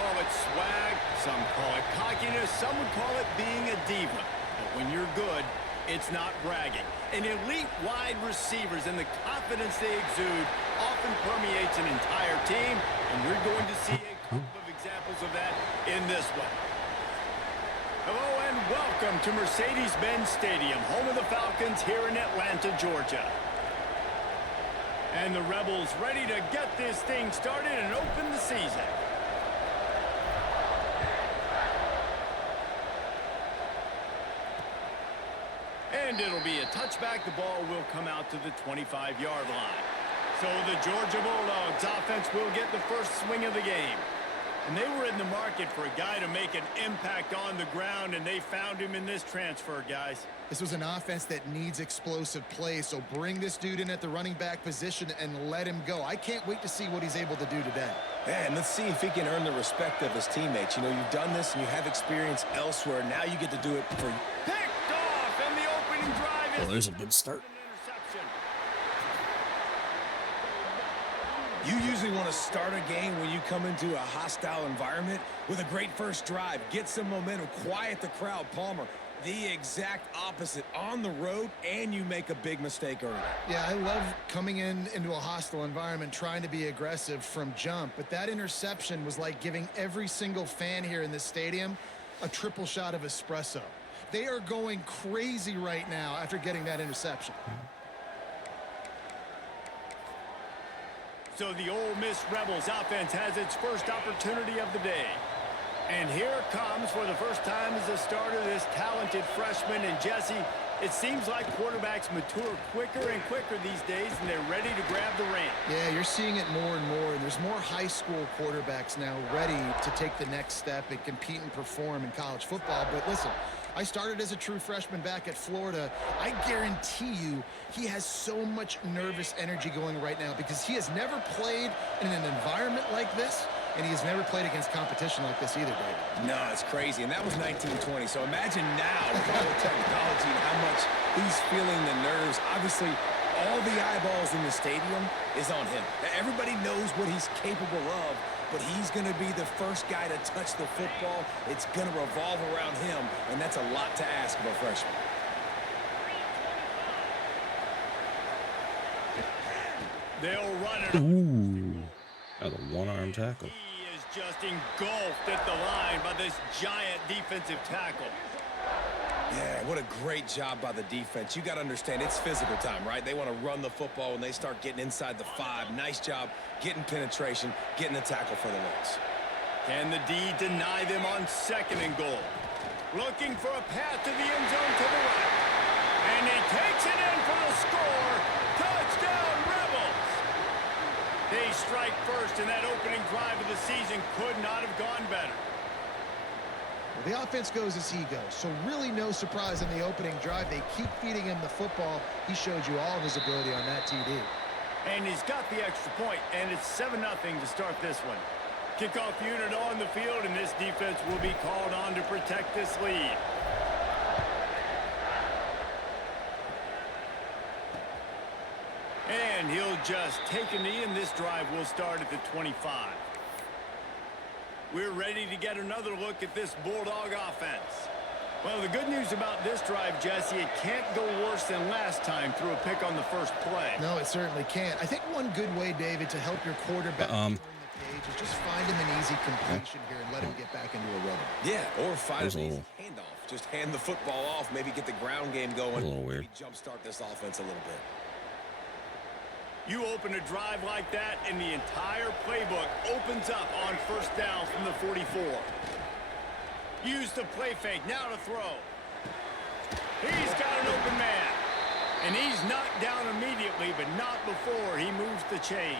call it swag, some call it cockiness, some would call it being a diva. But when you're good, it's not bragging. And elite wide receivers and the confidence they exude often permeates an entire team, and we're going to see a couple of examples of that in this one. Hello and welcome to Mercedes-Benz Stadium, home of the Falcons here in Atlanta, Georgia. And the Rebels ready to get this thing started and open the season. And it'll be a touchback. The ball will come out to the 25-yard line. So the Georgia Bulldogs offense will get the first swing of the game. And they were in the market for a guy to make an impact on the ground, and they found him in this transfer, guys. This was an offense that needs explosive play, so bring this dude in at the running back position and let him go. I can't wait to see what he's able to do today. Yeah, and let's see if he can earn the respect of his teammates. You know, you've done this and you have experience elsewhere. Now you get to do it for... Picked off, and the opening drive is... Well, there's a good start. You usually want to start a game when you come into a hostile environment with a great first drive. Get some momentum, quiet the crowd. Palmer, the exact opposite on the road, and you make a big mistake early. Yeah, I love coming into a hostile environment, trying to be aggressive from jump, but that interception was like giving every single fan here in this stadium a triple shot of espresso. They are going crazy right now after getting that interception. So the Ole Miss Rebels offense has its first opportunity of the day. And here it comes for the first time as a starter, this talented freshman. And Jesse, it seems like quarterbacks mature quicker and quicker these days, and they're ready to grab the reins. Yeah, you're seeing it more and more, and there's more high school quarterbacks now ready to take the next step and compete and perform in college football. But listen, I started as a true freshman back at Florida. I guarantee you he has so much nervous energy going right now because he has never played in an environment like this, and he has never played against competition like this either, David. No, it's crazy, and that was 1920. So imagine now with all the technology and how much he's feeling the nerves. Obviously, all the eyeballs in the stadium is on him. Everybody knows what he's capable of, but he's going to be the first guy to touch the football. It's going to revolve around him, and that's a lot to ask of a freshman. They'll run it. Ooh, that's a one-arm tackle. He is just engulfed at the line by this giant defensive tackle. Yeah, what a great job by the defense. You got to understand, it's physical time, right? They want to run the football when they start getting inside the 5. Nice job getting penetration, getting the tackle for the loss. Can the D deny them on 2nd and goal? Looking for a path to the end zone to the right. And he takes it in for the score. Touchdown, Rebels! They strike first, and that opening drive of the season could not have gone better. The offense goes as he goes, so really no surprise in the opening drive. They keep feeding him the football. He showed you all of his ability on that TD. And he's got the extra point, and it's 7-0 to start this one. Kickoff unit on the field, and this defense will be called on to protect this lead. And he'll just take a knee, and this drive will start at the 25. We're ready to get another look at this Bulldog offense. Well, the good news about this drive, Jesse, it can't go worse than last time through a pick on the first play. No, it certainly can't. I think one good way, David, to help your quarterback turn the page is just find him an easy completion here and let him get back into a rhythm. Yeah, or find an easy handoff. Just hand the football off, maybe get the ground game going. A little weird. Maybe jumpstart this offense a little bit. You open a drive like that, and the entire playbook opens up on 1st down from the 44. Use the play fake, now to throw. He's got an open man. And he's knocked down immediately, but not before he moves the chains.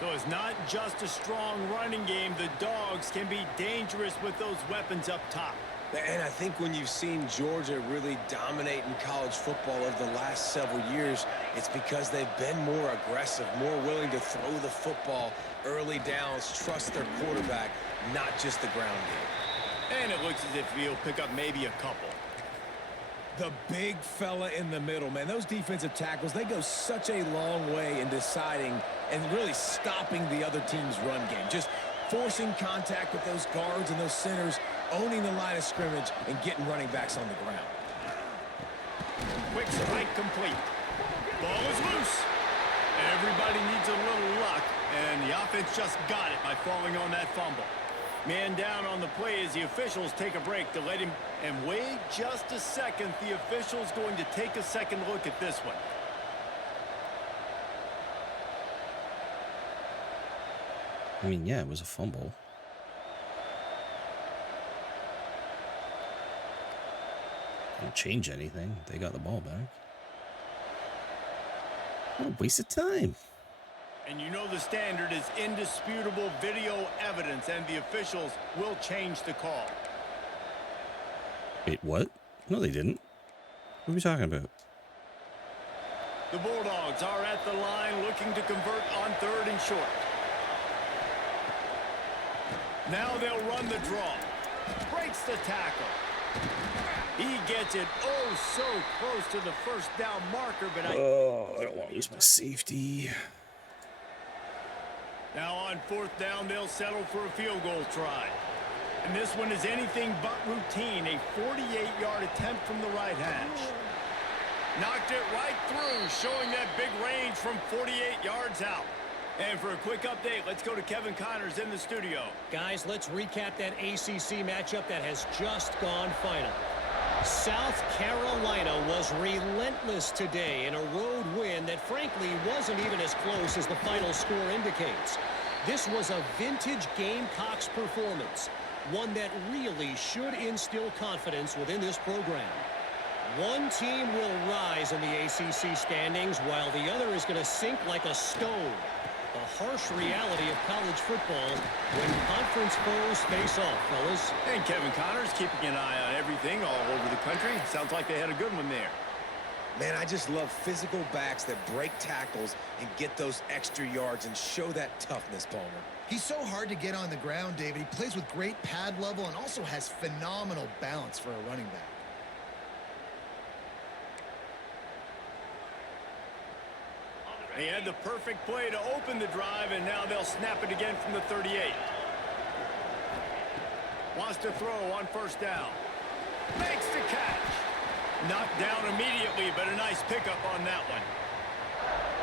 So it's not just a strong running game. The Dogs can be dangerous with those weapons up top. And I think when you've seen Georgia really dominate in college football over the last several years, it's because they've been more aggressive, more willing to throw the football early downs, trust their quarterback, not just the ground game. And it looks as if he'll pick up maybe a couple. The big fella in the middle, man. Those defensive tackles, they go such a long way in deciding and really stopping the other team's run game. Just forcing contact with those guards and those centers, owning the line of scrimmage, and getting running backs on the ground. Quick strike complete. Ball is loose. Everybody needs a little luck, and the offense just got it by falling on that fumble. Man down on the play as the officials take a break to let him, and wait just a second. The official's going to take a second look at this one. I mean, yeah, it was a fumble. Didn't change anything. They got the ball back. What a waste of time. And you know the standard is indisputable video evidence, and the officials will change the call. Wait, what? No, they didn't. What are we talking about? The Bulldogs are at the line looking to convert on 3rd and short. Now they'll run the draw. Breaks the tackle. He gets it oh so close to the first down marker, but I don't want to lose my safety. Now on 4th down, they'll settle for a field goal try. And this one is anything but routine, a 48-yard attempt from the right hash. Knocked it right through, showing that big range from 48 yards out. And for a quick update, let's go to Kevin Connors in the studio. Guys, let's recap that ACC matchup that has just gone final. South Carolina was relentless today in a road win that frankly wasn't even as close as the final score indicates. This was a vintage Gamecocks performance, one that really should instill confidence within this program. One team will rise in the ACC standings while the other is going to sink like a stone. The harsh reality of college football when conference foes face off, fellas. And Kevin Connors keeping an eye on everything all over the country. Sounds like they had a good one there. Man, I just love physical backs that break tackles and get those extra yards and show that toughness, Palmer. He's so hard to get on the ground, David. He plays with great pad level and also has phenomenal balance for a running back. They had the perfect play to open the drive, and now they'll snap it again from the 38. Wants to throw on 1st down. Makes the catch. Knocked down immediately, but a nice pickup on that one.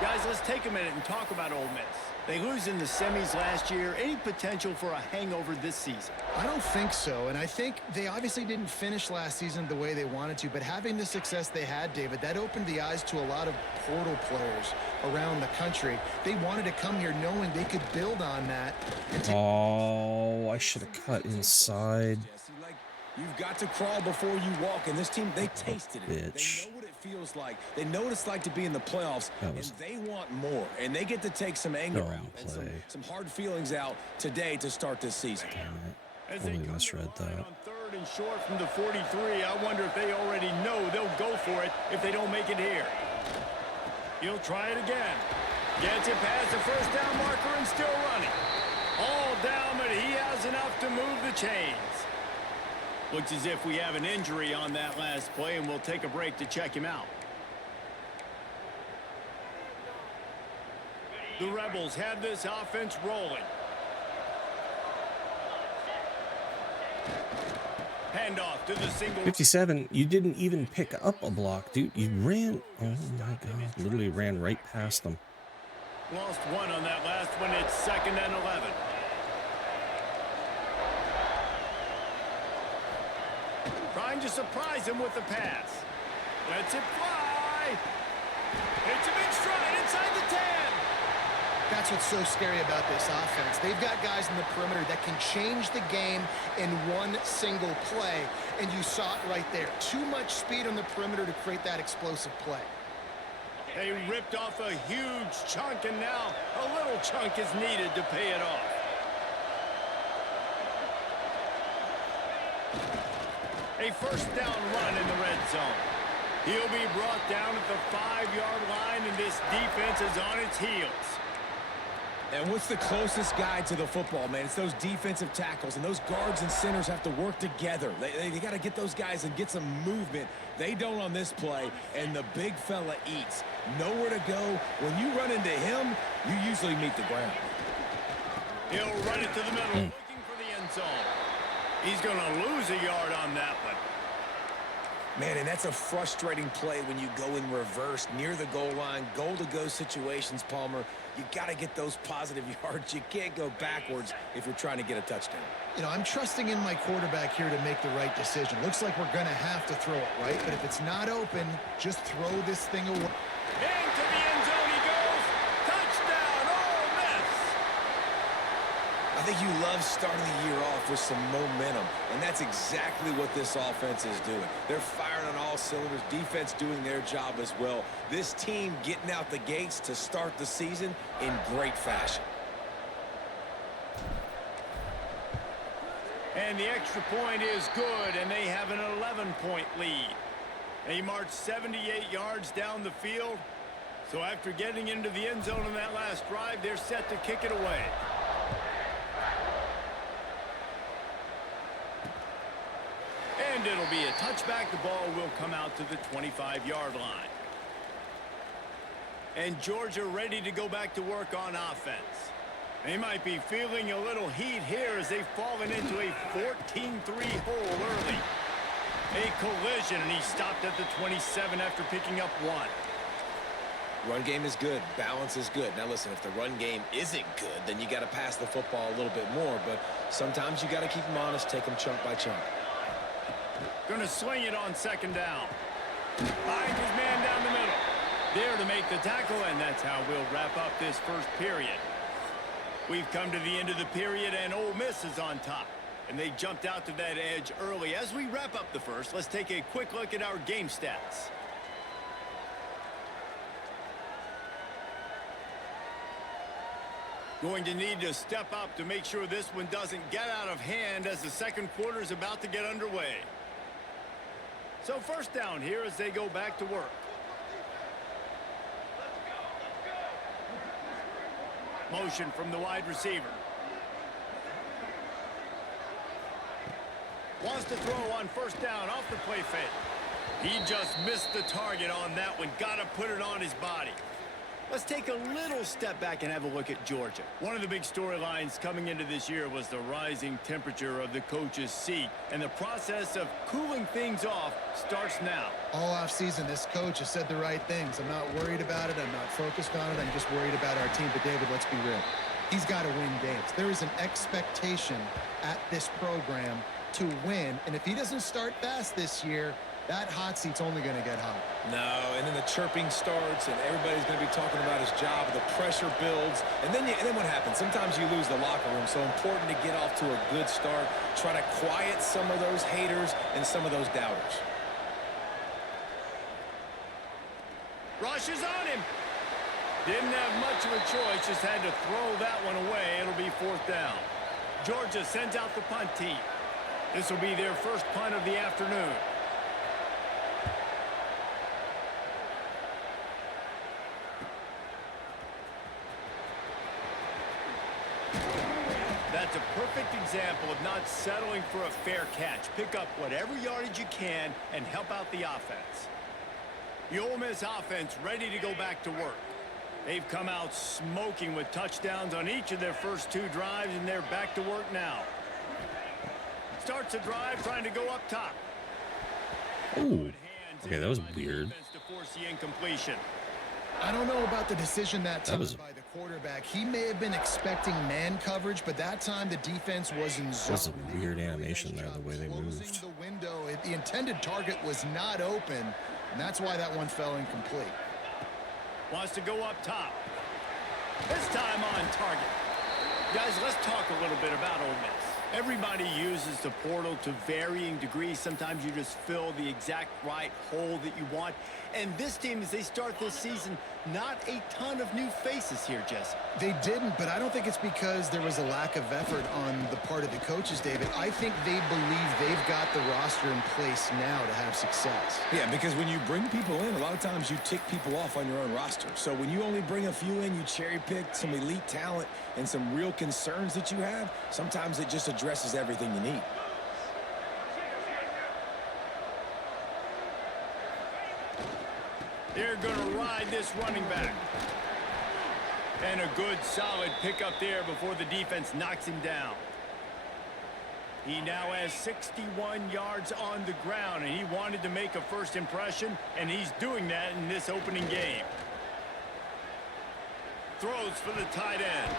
Guys, let's take a minute and talk about Ole Miss. They lose in the semis last year. Any potential for a hangover this season? I don't think so, and I think they obviously didn't finish last season the way they wanted to, but having the success they had, David, that opened the eyes to a lot of portal players around the country. They wanted to come here knowing they could build on that. Oh, I should have cut inside. You've got to crawl before you walk, and this team, they tasted it. Bitch. They know what it feels like. They know what it's like to be in the playoffs, and they want more. And they get to take some anger out and some hard feelings out today to start this season. Damn it. Only misread that. On 3rd and short from the 43, I wonder if they already know they'll go for it if they don't make it here. He'll try it again. Gets it past the 1st down marker and still running. All down, but he has enough to move the chains. Looks as if we have an injury on that last play, and we'll take a break to check him out. The Rebels have this offense rolling. Handoff to the single. 57, you didn't even pick up a block, dude. You ran, oh my God, literally ran right past them. Lost one on that last one. It's 2nd and 11. Trying to surprise him with the pass. Lets it fly. It's a big stride inside the 10. That's what's so scary about this offense. They've got guys in the perimeter that can change the game in one single play, and you saw it right there. Too much speed on the perimeter to create that explosive play. They ripped off a huge chunk, and now a little chunk is needed to pay it off. A 1st down run in the red zone. He'll be brought down at the 5-yard line, and this defense is on its heels. And what's the closest guy to the football, man? It's those defensive tackles, and those guards and centers have to work together. They got to get those guys and get some movement. They don't on this play, and the big fella eats. Nowhere to go. When you run into him, you usually meet the ground. He'll run it to the middle, looking for the end zone. He's going to lose a yard on that one. Man, and that's a frustrating play when you go in reverse near the goal line, goal-to-go situations, Palmer. You got to get those positive yards. You can't go backwards if you're trying to get a touchdown. You know, I'm trusting in my quarterback here to make the right decision. Looks like we're going to have to throw it, right? But if it's not open, just throw this thing away. Into the end zone he goes. Touchdown, Ole Miss. I think you love starting the year off with some momentum, and that's exactly what this offense is doing. They're firing on all cylinders, defense doing their job as well. This team getting out the gates to start the season in great fashion. And the extra point is good, and they have an 11-point lead. They march 78 yards down the field. So after getting into the end zone in that last drive, they're set to kick it away. And it'll be a touchback. The ball will come out to the 25-yard line. And Georgia ready to go back to work on offense. They might be feeling a little heat here as they've fallen into a 14-3 hole early. A collision, and he stopped at the 27 after picking up one. Run game is good. Balance is good. Now, listen, if the run game isn't good, then you got to pass the football a little bit more. But sometimes you got to keep them honest, take them chunk by chunk. Going to swing it on second down. Finds his man down the middle. There to make the tackle, and that's how we'll wrap up this first period. We've come to the end of the period, and Ole Miss is on top. And they jumped out to that edge early. As we wrap up the first, let's take a quick look at our game stats. Going to need to step up to make sure this one doesn't get out of hand as the second quarter is about to get underway. So first down here as they go back to work. Motion from the wide receiver. Wants to throw on first down off the play fake. He just missed the target on that one. Got to put it on his body. Let's take a little step back and have a look at Georgia. One of the big storylines coming into this year was the rising temperature of the coach's seat. And the process of cooling things off starts now. All offseason, this coach has said the right things. I'm not worried about it. I'm not focused on it. I'm just worried about our team. But, David, let's be real. He's got to win games. There is an expectation at this program to win. And if he doesn't start fast this year, that hot seat's only going to get hot. No, and then the chirping starts, and everybody's going to be talking about his job. The pressure builds, and then what happens? Sometimes you lose the locker room. So important to get off to a good start. Try to quiet some of those haters and some of those doubters. Rushes on him. Didn't have much of a choice. Just had to throw that one away. It'll be fourth down. Georgia sends out the punt team. This will be their first punt of the afternoon. That's a perfect example of not settling for a fair catch. Pick up whatever yardage you can and help out the offense. The Ole Miss offense ready to go back to work. They've come out smoking with touchdowns on each of their first two drives, and they're back to work now. Starts a drive trying to go up top. Ooh. Okay, that was weird. To force the incompletion. I don't know about the decision that time by the quarterback. He may have been expecting man coverage, but that time the defense was in zone. That's a weird animation there, the way they moved. The window, the intended target was not open, and that's why that one fell incomplete. Wants to go up top. This time on target. Guys, let's talk a little bit about Ole Miss. Everybody uses the portal to varying degrees. Sometimes you just fill the exact right hole that you want. And this team, as they start this season, not a ton of new faces here, Jesse. They didn't, but I don't think it's because there was a lack of effort on the part of the coaches, David. I think they believe they've got the roster in place now to have success. Yeah, because when you bring people in, a lot of times you tick people off on your own roster. So when you only bring a few in, you cherry-pick some elite talent and some real concerns that you have, sometimes it just addresses everything you need. They're going to ride this running back. And a good, solid pickup there before the defense knocks him down. He now has 61 yards on the ground, and he wanted to make a first impression, and he's doing that in this opening game. Throws for the tight end.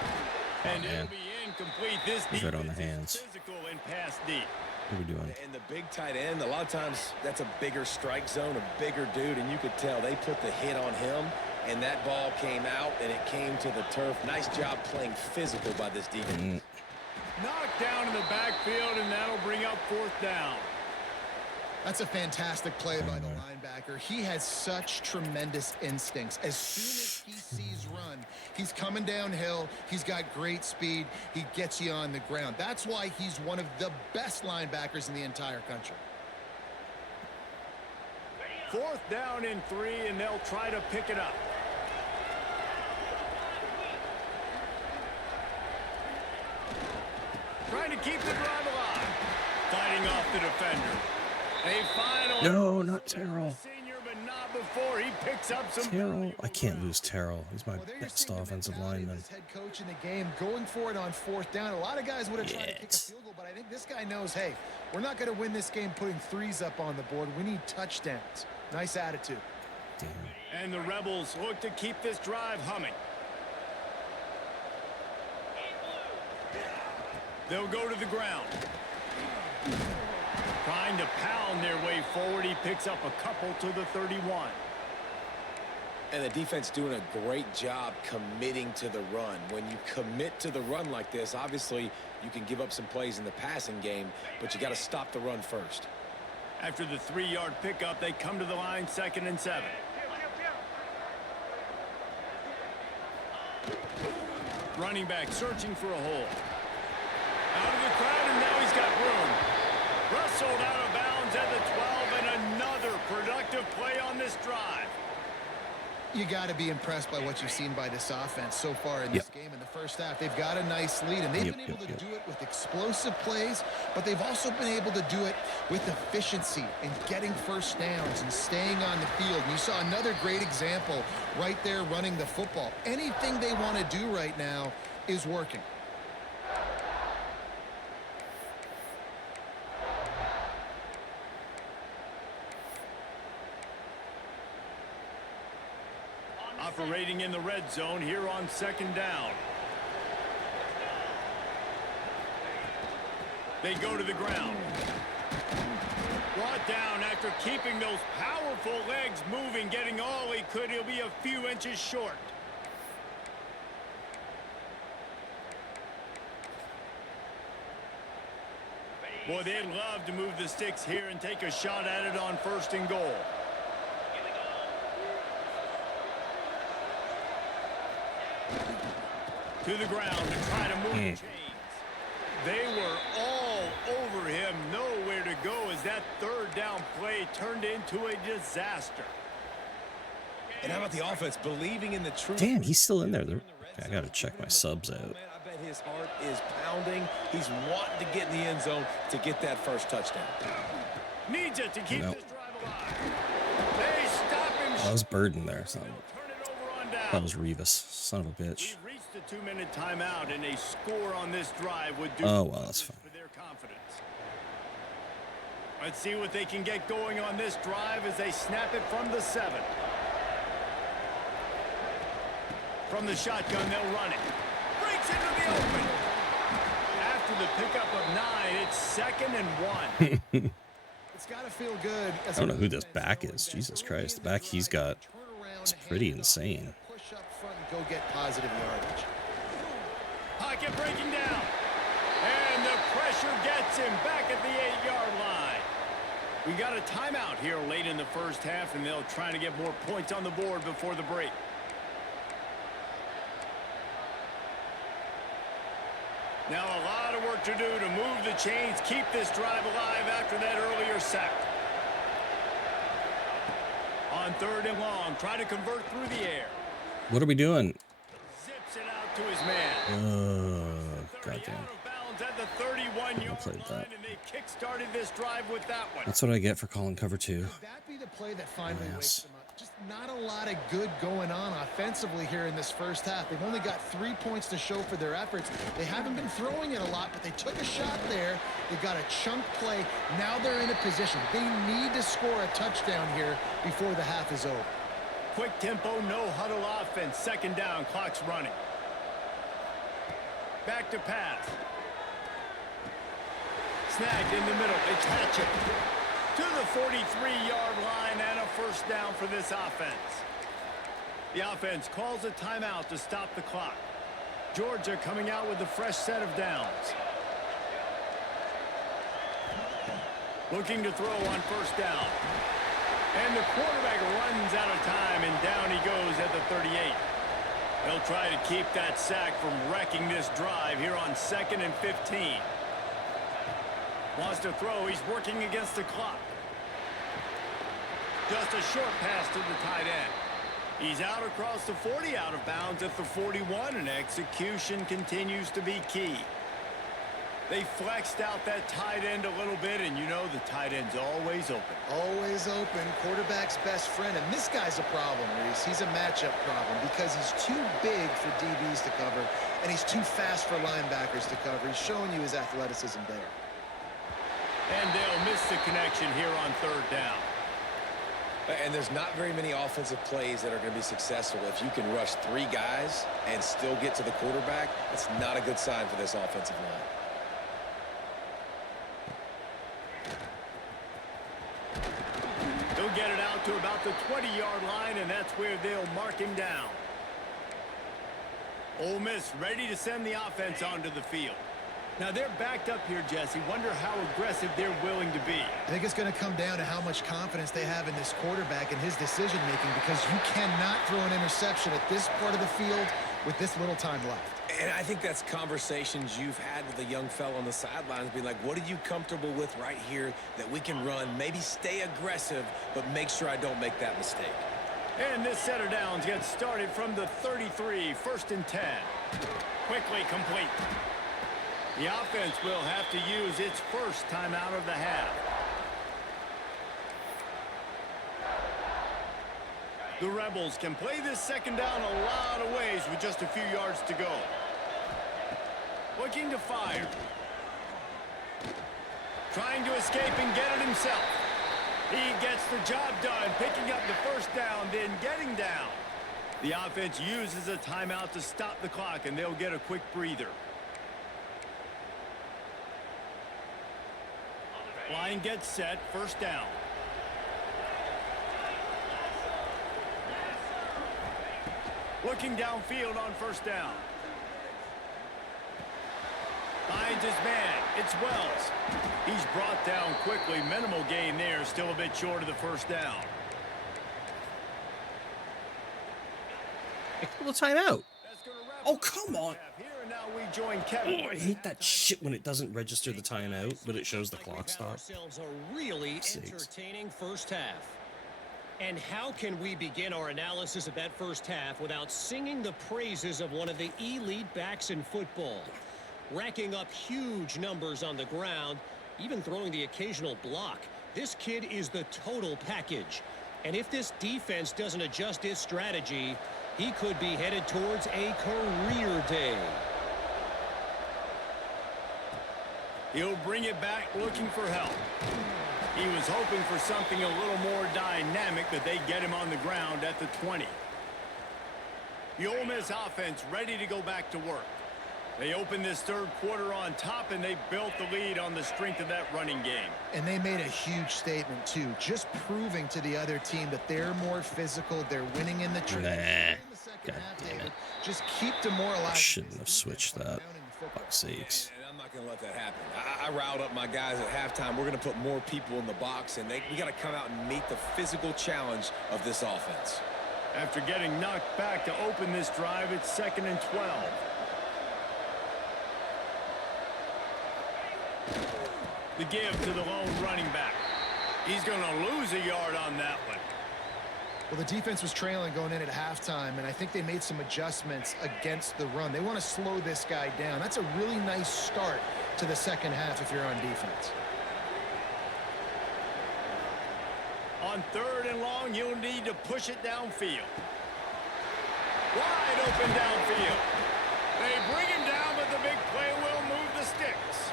And it'll be incomplete. This He's right on the defense is hands. physical and pass deep. What are we doing? And the big tight end, a lot of times that's a bigger strike zone, a bigger dude, and you could tell they put the hit on him, and that ball came out, and it came to the turf. Nice job playing physical by this defense. Knocked down in the backfield, and that'll bring up fourth down. That's a fantastic play by the linebacker. He has such tremendous instincts. As soon as he sees run, he's coming downhill. He's got great speed. He gets you on the ground. That's why he's one of the best linebackers in the entire country. Fourth down and 3, and they'll try to pick it up. Trying to keep the drive alive. Fighting off the defender. A final. No, not Terrell. Senior, but not before he picks up some. Terrell? I can't lose Terrell. He's my Well, there you're best seeing the offensive mentality of lineman. this head coach in the game, going for it on fourth down. A lot of guys would have tried to kick a Yes. field goal, but I think this guy knows, hey, we're not going to win this game putting threes up on the board. We need touchdowns. Nice attitude. Damn. And the Rebels look to keep this drive humming. They'll go to the ground. Trying to pound their way forward. He picks up a couple to the 31. And the defense doing a great job committing to the run. When you commit to the run like this, obviously you can give up some plays in the passing game, but you got to stop the run first. After the 3-yard pickup, they come to the line, 2nd and 7. Running back searching for a hole. Out of the crowd, and now he's got room. Wrestled out of bounds at the 12, and another productive play on this drive. You got to be impressed by what you've seen by this offense so far in this game. In the first half, they've got a nice lead, and they've been able to do it with explosive plays, but they've also been able to do it with efficiency and getting first downs and staying on the field. And you saw another great example right there running the football. Anything they want to do right now is working. Operating in the red zone here on 2nd down. They go to the ground. Brought down after keeping those powerful legs moving, getting all he could. He'll be a few inches short. Boy, they'd love to move the sticks here and take a shot at it on 1st and goal. To the ground to try to move the chains. They were all over him, nowhere to go as that 3rd down play turned into a disaster. And how about the offense believing in the truth? Damn, he's still in there. I got to check my subs out. Man, I bet his heart is pounding. He's wanting to get in the end zone to get that first touchdown. Needs it to keep this drive alive. They stop him. That was Burden there. So Turn it over on down. that was Revis. Son of a bitch. We've reached the 2-minute timeout, and a score on this drive would do Oh, well, that's fine. for their confidence. Let's see what they can get going on this drive as they snap it from the 7. From the shotgun, they'll run it. Breaks into the open. After the pickup of 9, it's 2nd and 1. It's got to feel good. I don't know who this back is. Jesus Christ. The back he's got is pretty insane. Push up front and go get positive yardage. Pocket breaking down. And the pressure gets him back at the 8-yard line. We got a timeout here late in the first half, and they'll try to get more points on the board before the break. Now a lot of work to do to move the chains, keep this drive alive after that earlier sack. On 3rd and long, try to convert through the air. What are we doing? Zips it out to his man. Goddamn. Out of bounds at the 31-yard played line, that. and they kick-started this drive with that one. That's what I get for calling cover 2. Could that be the play that finally wakes them up? Just not a lot of good going on offensively here in this first half. They've only got 3 points to show for their efforts. They haven't been throwing it a lot, but they took a shot there. They got a chunk play. Now they're in a position. They need to score a touchdown here before the half is over. Quick tempo, no huddle offense. Second down, clock's running. Back to pass. Snagged in the middle. It's Hatchet. To the 43-yard line and a first down for this offense. The offense calls a timeout to stop the clock. Georgia coming out with a fresh set of downs. Looking to throw on first down. And the quarterback runs out of time, and down he goes at the 38. They'll try to keep that sack from wrecking this drive here on 2nd and 15. Wants to throw. He's working against the clock. Just a short pass to the tight end. He's out across the 40, out of bounds at the 41, and execution continues to be key. They flexed out that tight end a little bit, and you know the tight end's always open. Always open. Quarterback's best friend. And this guy's a problem, Reese. He's a matchup problem because he's too big for DBs to cover, and he's too fast for linebackers to cover. He's showing you his athleticism there. And they'll miss the connection here on third down. And there's not very many offensive plays that are going to be successful. If you can rush 3 guys and still get to the quarterback, that's not a good sign for this offensive line. They'll get it out to about the 20-yard line, and that's where they'll mark him down. Ole Miss ready to send the offense onto the field. Now they're backed up here, Jesse. Wonder how aggressive they're willing to be. I think it's going to come down to how much confidence they have in this quarterback and his decision-making, because you cannot throw an interception at this part of the field with this little time left. And I think that's conversations you've had with a young fellow on the sidelines, being like, what are you comfortable with right here that we can run? Maybe stay aggressive, but make sure I don't make that mistake. And this set of downs gets started from the 33, 1st and 10. Quickly complete. The offense will have to use its first timeout of the half. The Rebels can play this second down a lot of ways with just a few yards to go. Looking to fire. Trying to escape and get it himself. He gets the job done, picking up the first down, then getting down. The offense uses a timeout to stop the clock, and they'll get a quick breather. Line gets set, first down. Looking downfield on first down. Finds his man. It's Wells. He's brought down quickly. Minimal gain there. Still a bit short of the first down. Well, timeout. Oh, come on. Here and now we join Kevin. Oh, I hate that shit when it doesn't register the timeout, but it shows the clock stop. Ourselves a really entertaining first half. And how can we begin our analysis of that first half without singing the praises of one of the elite backs in football? Racking up huge numbers on the ground, even throwing the occasional block. This kid is the total package. And if this defense doesn't adjust its strategy, he could be headed towards a career day. He'll bring it back looking for help. He was hoping for something a little more dynamic, but they get him on the ground at the 20. The Ole Miss offense ready to go back to work. They opened this third quarter on top, and they built the lead on the strength of that running game. And they made a huge statement, too, just proving to the other team that they're more physical, they're winning in the trenches. God damn it. Just keep demoralizing. I shouldn't have switched that. Fuck's sakes. And I'm not going to let that happen. I riled up my guys at halftime. We're going to put more people in the box, and we got to come out and meet the physical challenge of this offense. After getting knocked back to open this drive, it's 2nd and 12. The give to the lone running back. He's going to lose a yard on that one. Well, the defense was trailing going in at halftime, and I think they made some adjustments against the run. They want to slow this guy down. That's a really nice start to the second half if you're on defense. On 3rd and long, you'll need to push it downfield. Wide open downfield. They bring him down, but the big play will move the sticks.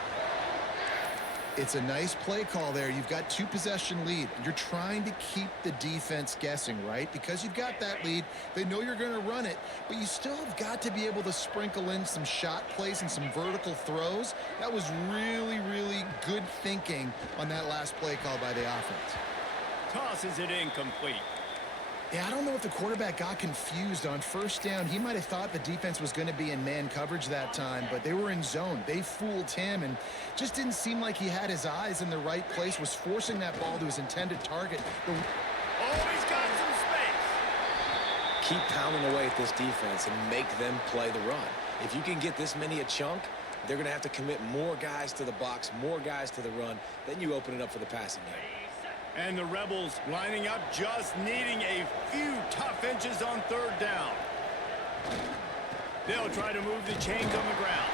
It's a nice play call there. You've got 2-possession lead. You're trying to keep the defense guessing, right? Because you've got that lead, they know you're going to run it, but you still have got to be able to sprinkle in some shot plays and some vertical throws. That was really, really good thinking on that last play call by the offense. Tosses it incomplete. Yeah, I don't know if the quarterback got confused on 1st down. He might have thought the defense was going to be in man coverage that time, but they were in zone. They fooled him and just didn't seem like he had his eyes in the right place, was forcing that ball to his intended target. Oh, he's got some space. Keep pounding away at this defense and make them play the run. If you can get this many a chunk, they're going to have to commit more guys to the box, more guys to the run. Then you open it up for the passing game. And the Rebels lining up, just needing a few tough inches on 3rd down. They'll try to move the chains on the ground.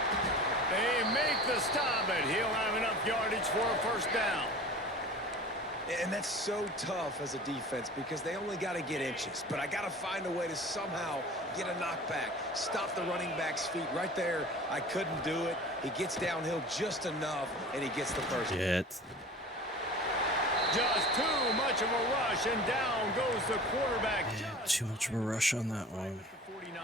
They make the stop, and he'll have enough yardage for a 1st down. And that's so tough as a defense because they only got to get inches. But I got to find a way to somehow get a knockback, stop the running back's feet right there. I couldn't do it. He gets downhill just enough, and he gets the 1st. Shit. Just too much of a rush, and down goes the quarterback. Yeah, too much of a rush on that one. 49.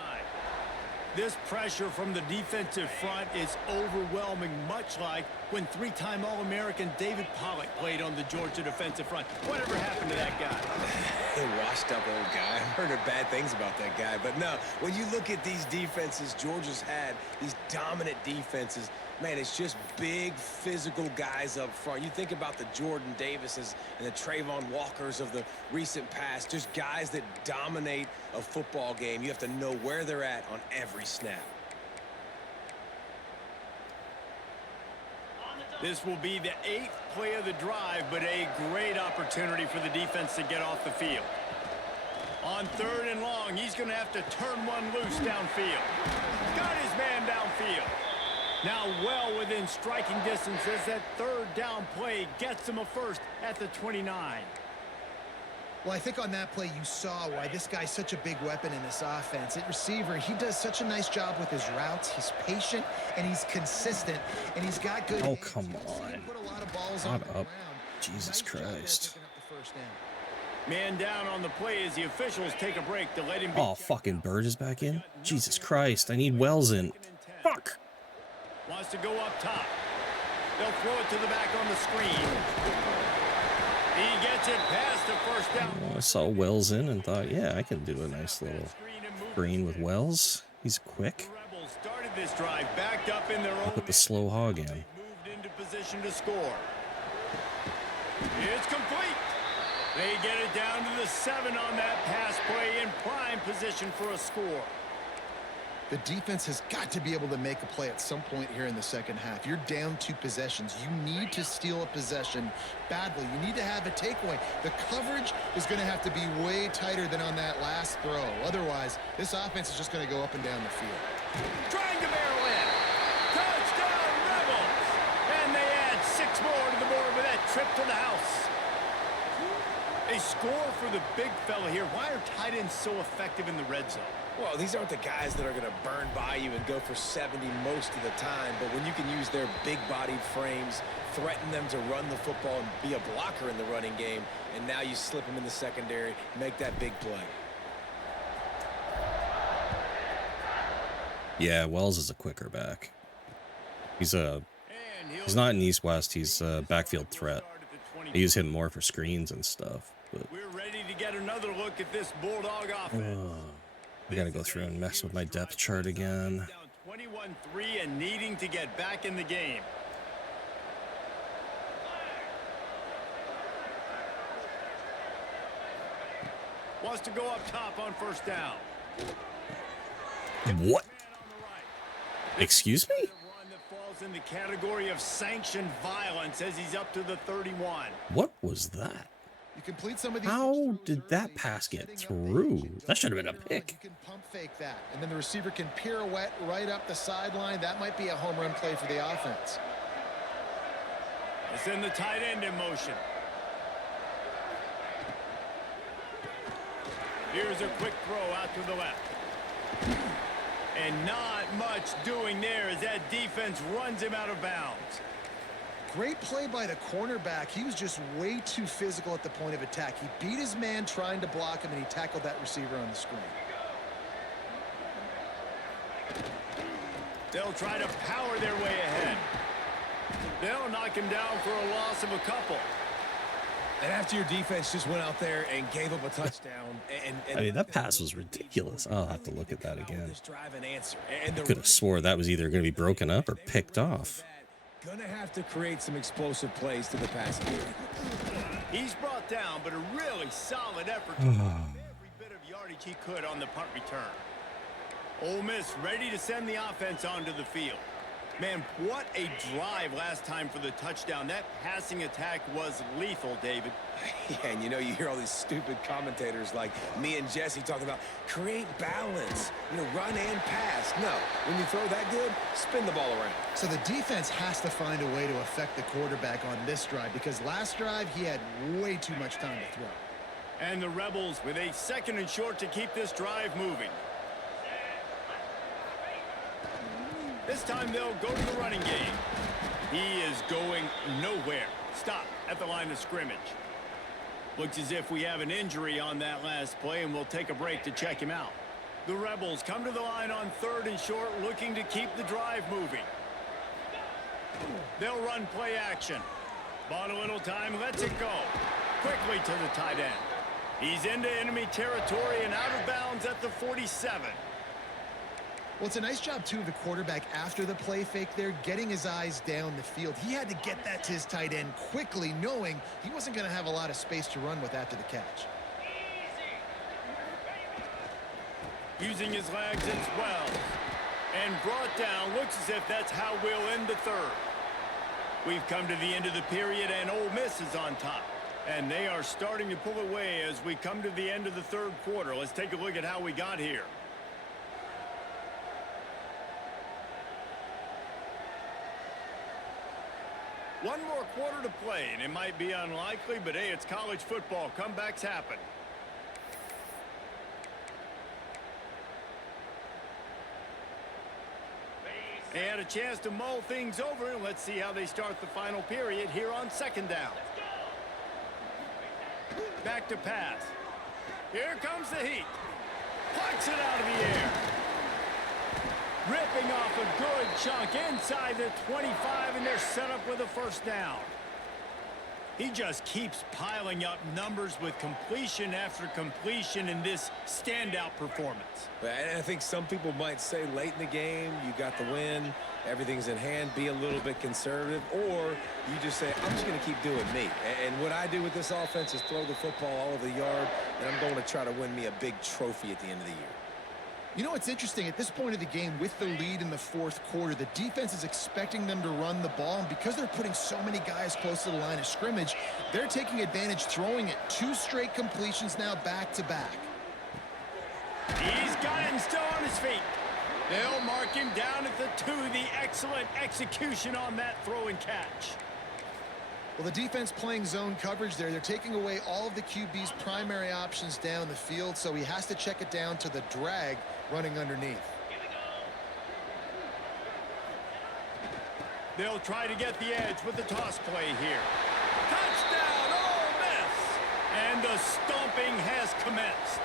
This pressure from the defensive front is overwhelming, much like when 3-time All-American David Pollock played on the Georgia defensive front. Whatever happened to that guy? Washed up old guy. I've heard bad things about that guy. But no, when you look at these defenses Georgia's had, these dominant defenses, man, it's just big physical guys up front. You think about the Jordan Davises and the Trayvon Walkers of the recent past, just guys that dominate a football game. You have to know where they're at on every snap. This will be the 8th play of the drive, but a great opportunity for the defense to get off the field. On 3rd and long, he's going to have to turn one loose downfield. Got his man downfield. Now well within striking distance as that 3rd down play gets him a 1st at the 29. Well, I think on that play you saw why this guy's such a big weapon in this offense. At receiver, he does such a nice job with his routes. He's patient, and he's consistent, and he's got good Oh, hands. come on. Put a lot of balls Not on the up. ground. Jesus Nice job there Christ. picking up the 1st down. Man down on the play as the officials take a break to let him be. Oh, fucking Bird is back in? Jesus Christ, I need Wells in. Fuck. Wants to go up top. They'll throw it to the back on the screen. He gets it past the 1st down. I saw Wells in and thought, yeah, I can do a nice little screen with Wells. He's quick. The Rebels started this drive backed up in their own. Put the slow hog in. Moved into position to score. It's complete. They get it down to the 7 on that pass play in prime position for a score. The defense has got to be able to make a play at some point here in the 2nd half. You're down 2 possessions. You need to steal a possession badly. You need to have a takeaway. The coverage is going to have to be way tighter than on that last throw. Otherwise, this offense is just going to go up and down the field. Trying to barrel in. Touchdown, Rebels. And they add 6 more to the board with that trip to the house. A score for the big fella here. Why are tight ends so effective in the red zone? Well, these aren't the guys that are going to burn by you and go for 70 most of the time, but when you can use their big-bodied frames, threaten them to run the football and be a blocker in the running game, and now you slip them in the secondary, make that big play. Yeah, Wells is a quicker back. He's not an east-west, he's a backfield threat. I use him more for screens and stuff. But We're ready to get another look at this Bulldog offense. I gotta go through and mess with my depth chart again. Down 21-3 and needing to get back in the game. Wants to go up top on 1st down. What? Excuse me? Run that falls in the category of sanctioned violence as he's up to the 31. What was that? You complete some of these. How did that pass get through? That should have been a pick. You can pump fake that, and then the receiver can pirouette right up the sideline. That might be a home run play for the offense. It's in the tight end in motion. Here's a quick throw out to the left. And not much doing there as that defense runs him out of bounds. Great play by the cornerback. He was just way too physical at the point of attack. He beat his man trying to block him, and he tackled that receiver on the screen. They'll try to power their way ahead. They'll knock him down for a loss of a couple. And after your defense just went out there and gave up a touchdown, and I mean, that pass was ridiculous. I'll have to look at that again. This drive and answer. I could have swore that was either going to be broken up or picked off. Gonna have to create some explosive plays to the passing game. He's brought down, but a really solid effort to every bit of yardage he could on the punt return. Ole Miss ready to send the offense onto the field. Man, what a drive last time for the touchdown. That passing attack was lethal, David. Yeah, and you know, you hear all these stupid commentators like me and Jesse talking about create balance, run and pass. No, when you throw that good, spin the ball around. So the defense has to find a way to affect the quarterback on this drive, because last drive he had way too much time to throw. And the Rebels with a 2nd and short to keep this drive moving. This time they'll go to the running game. He is going nowhere. Stop at the line of scrimmage. Looks as if we have an injury on that last play, and we'll take a break to check him out. The Rebels come to the line on 3rd and short, looking to keep the drive moving. They'll run play action. Bought a little time, lets it go. Quickly to the tight end. He's into enemy territory and out of bounds at the 47. Well, it's a nice job, too, of the quarterback after the play fake there, getting his eyes down the field. He had to get that to his tight end quickly, knowing he wasn't going to have a lot of space to run with after the catch. Using his legs as well. And brought down. Looks as if that's how we'll end the 3rd. We've come to the end of the period, and Ole Miss is on top. And they are starting to pull away as we come to the end of the 3rd quarter. Let's take a look at how we got here. One more quarter to play, and it might be unlikely, but hey, it's college football. Comebacks happen. They had a chance to mull things over, and let's see how they start the final period here on 2nd down. Back to pass. Here comes the heat. Plucks it out of the air. Ripping off a good chunk inside the 25, and they're set up with a 1st down. He just keeps piling up numbers with completion after completion in this standout performance. And I think some people might say late in the game, you got the win, everything's in hand, be a little bit conservative, or you just say, I'm just going to keep doing me. And what I do with this offense is throw the football all over the yard, and I'm going to try to win me a big trophy at the end of the year. You know what's interesting? At this point of the game, with the lead in the 4th quarter, the defense is expecting them to run the ball, and because they're putting so many guys close to the line of scrimmage, they're taking advantage, throwing it 2 straight completions now back-to-back. He's got it and still on his feet. They'll mark him down at the 2. The excellent execution on that throw and catch. Well, the defense playing zone coverage there. They're taking away all of the QB's primary options down the field, so he has to check it down to the drag running underneath. They'll try to get the edge with the toss play here. Touchdown, Ole Miss! And the stomping has commenced.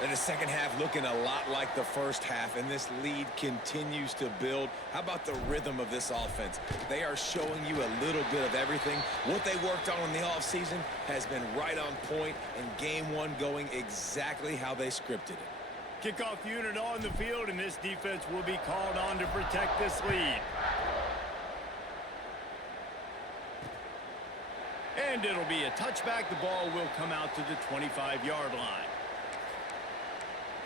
And the 2nd half looking a lot like the 1st half, and this lead continues to build. How about the rhythm of this offense? They are showing you a little bit of everything. What they worked on in the offseason has been right on point, and game 1 going exactly how they scripted it. Kickoff unit on the field, and this defense will be called on to protect this lead. And it'll be a touchback. The ball will come out to the 25-yard line.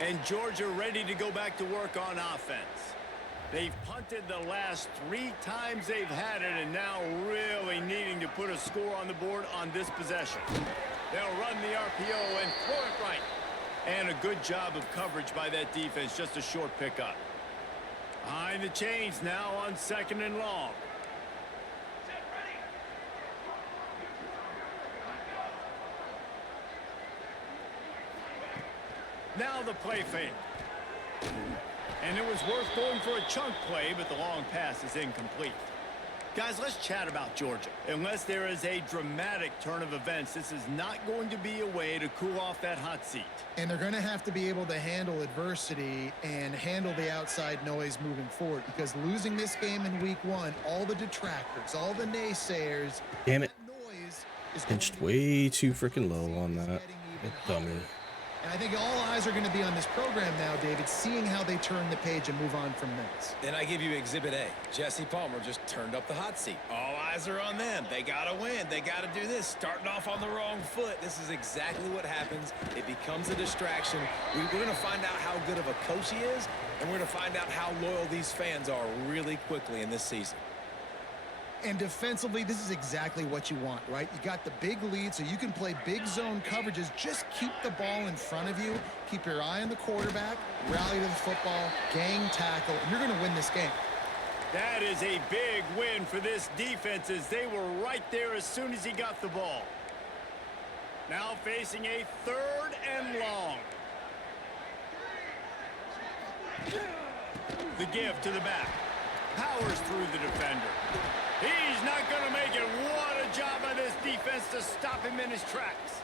And Georgia ready to go back to work on offense. They've punted the last 3 times they've had it, and now really needing to put a score on the board on this possession. They'll run the RPO and throw it right. And a good job of coverage by that defense, just a short pickup. Behind the chains now on 2nd and long. Now the play fake. And it was worth going for a chunk play, but the long pass is incomplete. Guys, let's chat about Georgia. Unless there is a dramatic turn of events, this is not going to be a way to cool off that hot seat. And they're going to have to be able to handle adversity and handle the outside noise moving forward, because losing this game in week 1, all the detractors, all the naysayers, Damn it. noise is Pinched way too freaking low on that. Dummy. And I think all eyes are going to be on this program now, David, seeing how they turn the page and move on from this. Then I give you Exhibit A. Jesse Palmer just turned up the hot seat. All eyes are on them. They got to win. They got to do this. Starting off on the wrong foot. This is exactly what happens. It becomes a distraction. We're going to find out how good of a coach he is, and we're going to find out how loyal these fans are really quickly in this season. And defensively, this is exactly what you want, right? You got the big lead, so you can play big zone coverages. Just keep the ball in front of you. Keep your eye on the quarterback. Rally to the football. Gang tackle. And you're going to win this game. That is a big win for this defense, as they were right there as soon as he got the ball. Now facing a 3rd and long. The give to the back. Powers through the defender. He's not going to make it. What a job by this defense to stop him in his tracks.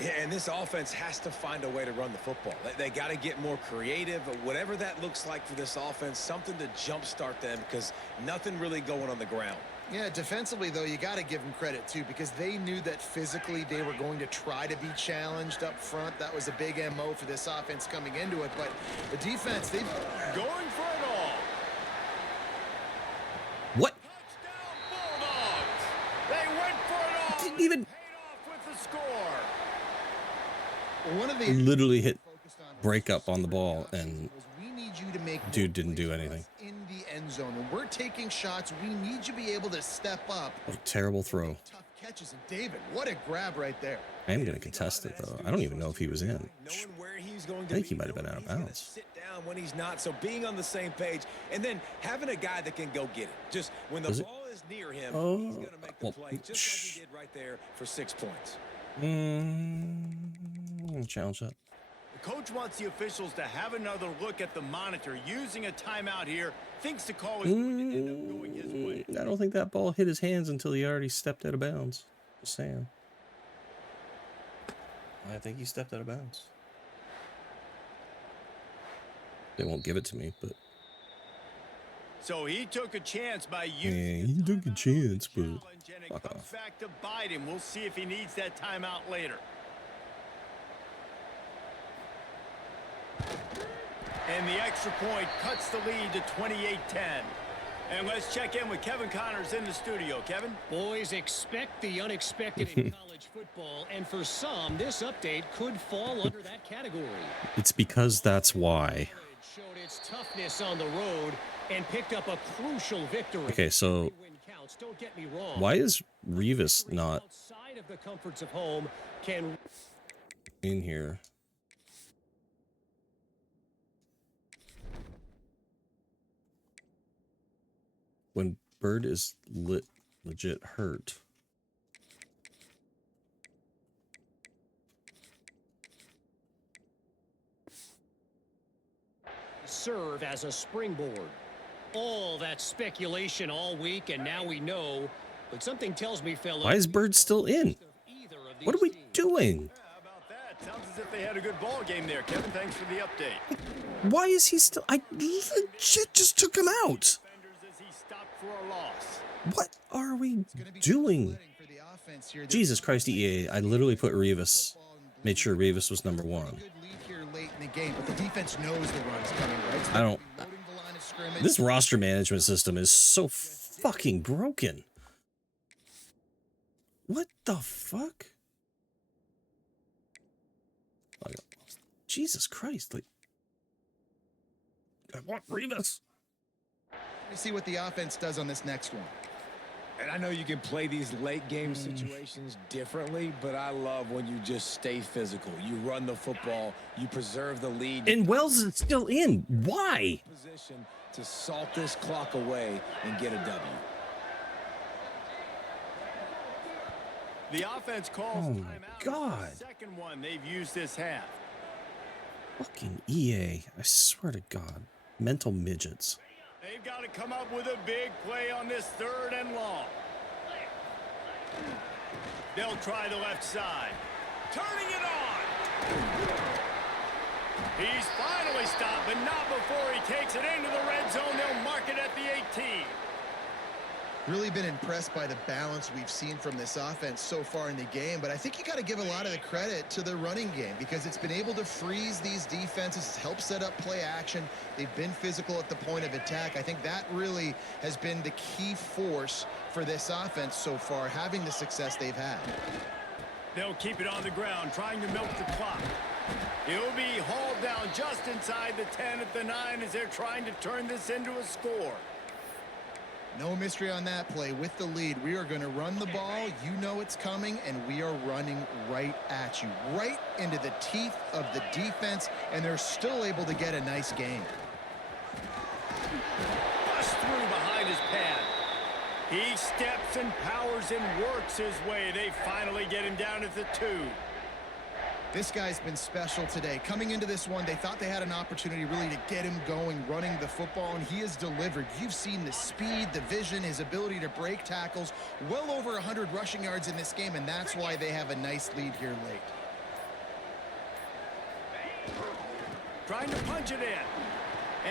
Yeah, and this offense has to find a way to run the football. They got to get more creative, whatever that looks like for this offense, something to jumpstart them, because nothing really going on the ground. Yeah, defensively, though, you got to give them credit, too, because they knew that physically they were going to try to be challenged up front. That was a big MO for this offense coming into it. But the defense, they've going for it all. What? Touchdown Bulldogs. They went for it all. Didn't even Paid off with the score. one of the literally hit break up on the ball, and we need you to make dude didn't do anything. in the end zone. When we're taking shots, we need you to be able to step up. What a terrible throw. Tough catches. And David, what a grab right there. I am going to contest it, though. I don't even know if he was in. Knowing where he's going to I think he be, might have been out of he's gonna bounds. sit down when he's not, so being on the same page, and then having a guy that can go get it. Just when the ball is near him, he's going to make the play, just like he did right there for 6 points. Challenge that. The coach wants the officials to have another look at the monitor, using a timeout here. Thinks the call is going to end up going his way. I don't think that ball hit his hands until he already stepped out of bounds. Just saying. I think he stepped out of bounds. They won't give it to me, but So he took a chance by using yeah, his he took a timeout chance, for the but challenge, and it fuck comes off. back to bite him. We'll see if he needs that timeout later. And the extra point cuts the lead to 28-10. And let's check in with Kevin Connors in the studio. Kevin? Boys, expect the unexpected in college football, and for some, this update could fall under that category. It's because that's why. Showed its toughness on the road and picked up a crucial victory. Okay, so Win counts, don't get me wrong. why is Revis not Outside of the comforts of home can in here? When Bird is legit hurt. serve as a springboard. All that speculation all week, and now we know. But something tells me, fellas, Why is Bird still in? What are we doing? How about that? Sounds as if they had a good ball game there. Kevin, thanks for the update. Why is he still? I legit just took him out. Defenders as he stopped for a loss. What are we doing? Jesus Christ, EA. I literally put Revis. Made sure Revis was number one. Good lead here late in the game, but the defense knows the run's coming, right? So I don't. loading the line of scrimmage. This roster management system is so fucking broken. What the fuck? Jesus Christ! Like, I want Revis. Let's see what the offense does on this next one. And I know you can play these late game situations differently, but I love when you just stay physical. You run the football, you preserve the lead. And Wells is still in. Why? Position to salt this clock away and get a W. The offense calls Oh, timeout. my God. The second one they've used this half. Fucking EA. I swear to God. Mental midgets. They've got to come up with a big play on this 3rd and long. They'll try the left side. Turning it on. He's finally stopped, but not before he takes it into the red zone. They'll mark it at the 18. Really been impressed by the balance we've seen from this offense so far in the game, but I think you got to give a lot of the credit to the running game because it's been able to freeze these defenses, help set up play action. They've been physical at the point of attack. I think that really has been the key force for this offense so far, having the success they've had. They'll keep it on the ground, trying to milk the clock. He'll be hauled down just inside the 10 at the 9 as they're trying to turn this into a score. No mystery on that play. With the lead, we are going to run the ball. You know it's coming, and we are running right at you, right into the teeth of the defense, and they're still able to get a nice gain. Bust through behind his pad. He steps and powers and works his way. They finally get him down at the 2. This guy's been special today. Coming into this one, they thought they had an opportunity really to get him going, running the football, and he has delivered. You've seen the speed, the vision, his ability to break tackles, well over 100 rushing yards in this game, and that's why they have a nice lead here late. Trying to punch it in.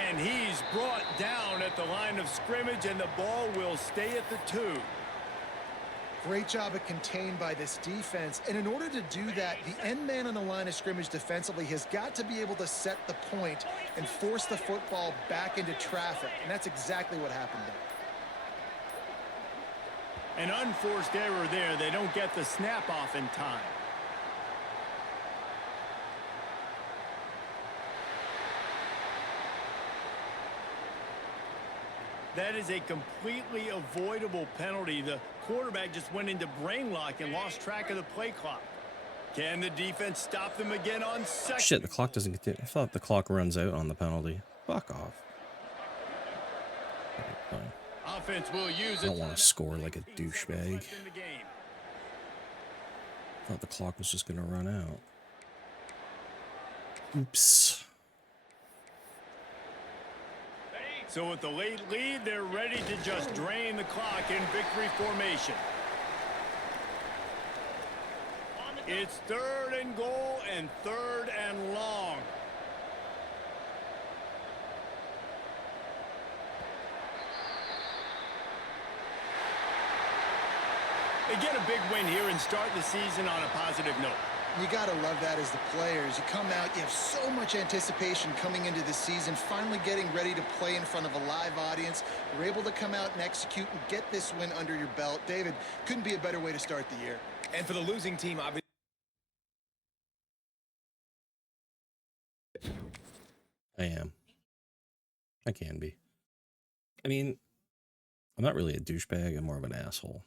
And he's brought down at the line of scrimmage, and the ball will stay at the 2. Great job of contained by this defense. And in order to do that, the end man on the line of scrimmage defensively has got to be able to set the point and force the football back into traffic. And that's exactly what happened there. An unforced error there. They don't get the snap off in time. That is a completely avoidable penalty. The quarterback just went into brain lock and lost track of the play clock. Can the defense stop them again on second? Shit, the clock doesn't continue. I thought the clock runs out on the penalty. Fuck off. Right, fine. Offense will use I don't want to score like a douchebag. in the game. Thought the clock was just going to run out. Oops. So with the late lead, they're ready to just drain the clock in victory formation. It's 3rd and goal and 3rd and long. They get a big win here and start the season on a positive note. You got to love that as the players. You come out, you have so much anticipation coming into the season, finally getting ready to play in front of a live audience. You're able to come out and execute and get this win under your belt. David, couldn't be a better way to start the year. And for the losing team, obviously. I am. I can be. I mean, I'm not really a douchebag. I'm more of an asshole.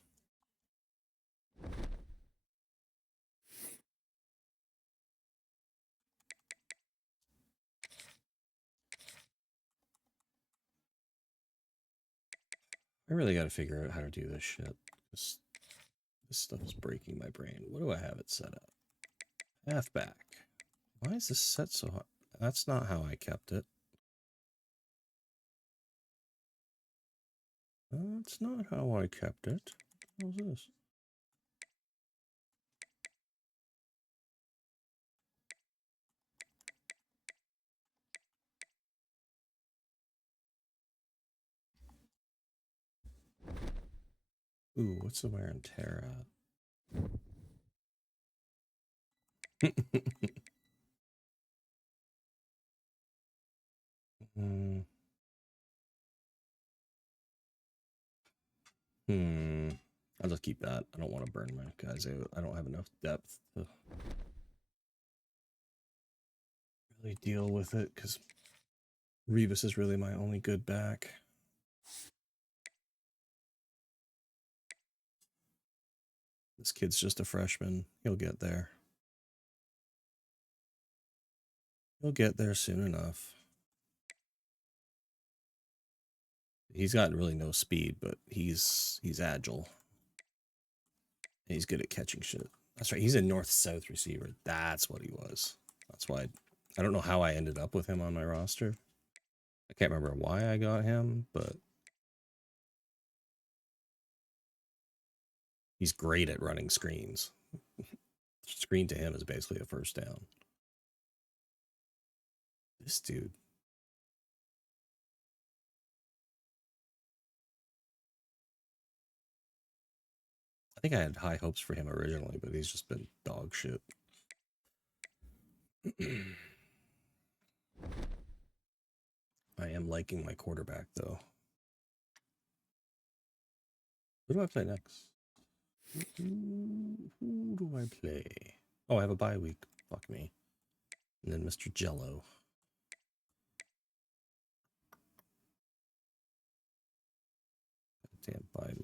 I really got to figure out how to do this shit. This stuff is breaking my brain. What do I have it set up? Halfback. Why is this set so hard? That's not how I kept it. That's not how I kept it. How's this? Ooh, what's the wear and tear at? I'll just keep that. I don't want to burn my guys out. I don't have enough depth to really deal with it because Revis is really my only good back. This kid's just a freshman. He'll get there. He'll get there soon enough. He's got really no speed, but he's agile. And he's good at catching shit. That's right. He's a north-south receiver. That's what he was. That's why I don't know how I ended up with him on my roster. I can't remember why I got him, but he's great at running screens. Screen to him is basically a first down. This dude. I think I had high hopes for him originally, but he's just been dog shit. I am liking my quarterback, though. Who do I play next? Who do I play? Oh, I have a bye week. Fuck me. And then Mr. Jello. Damn bye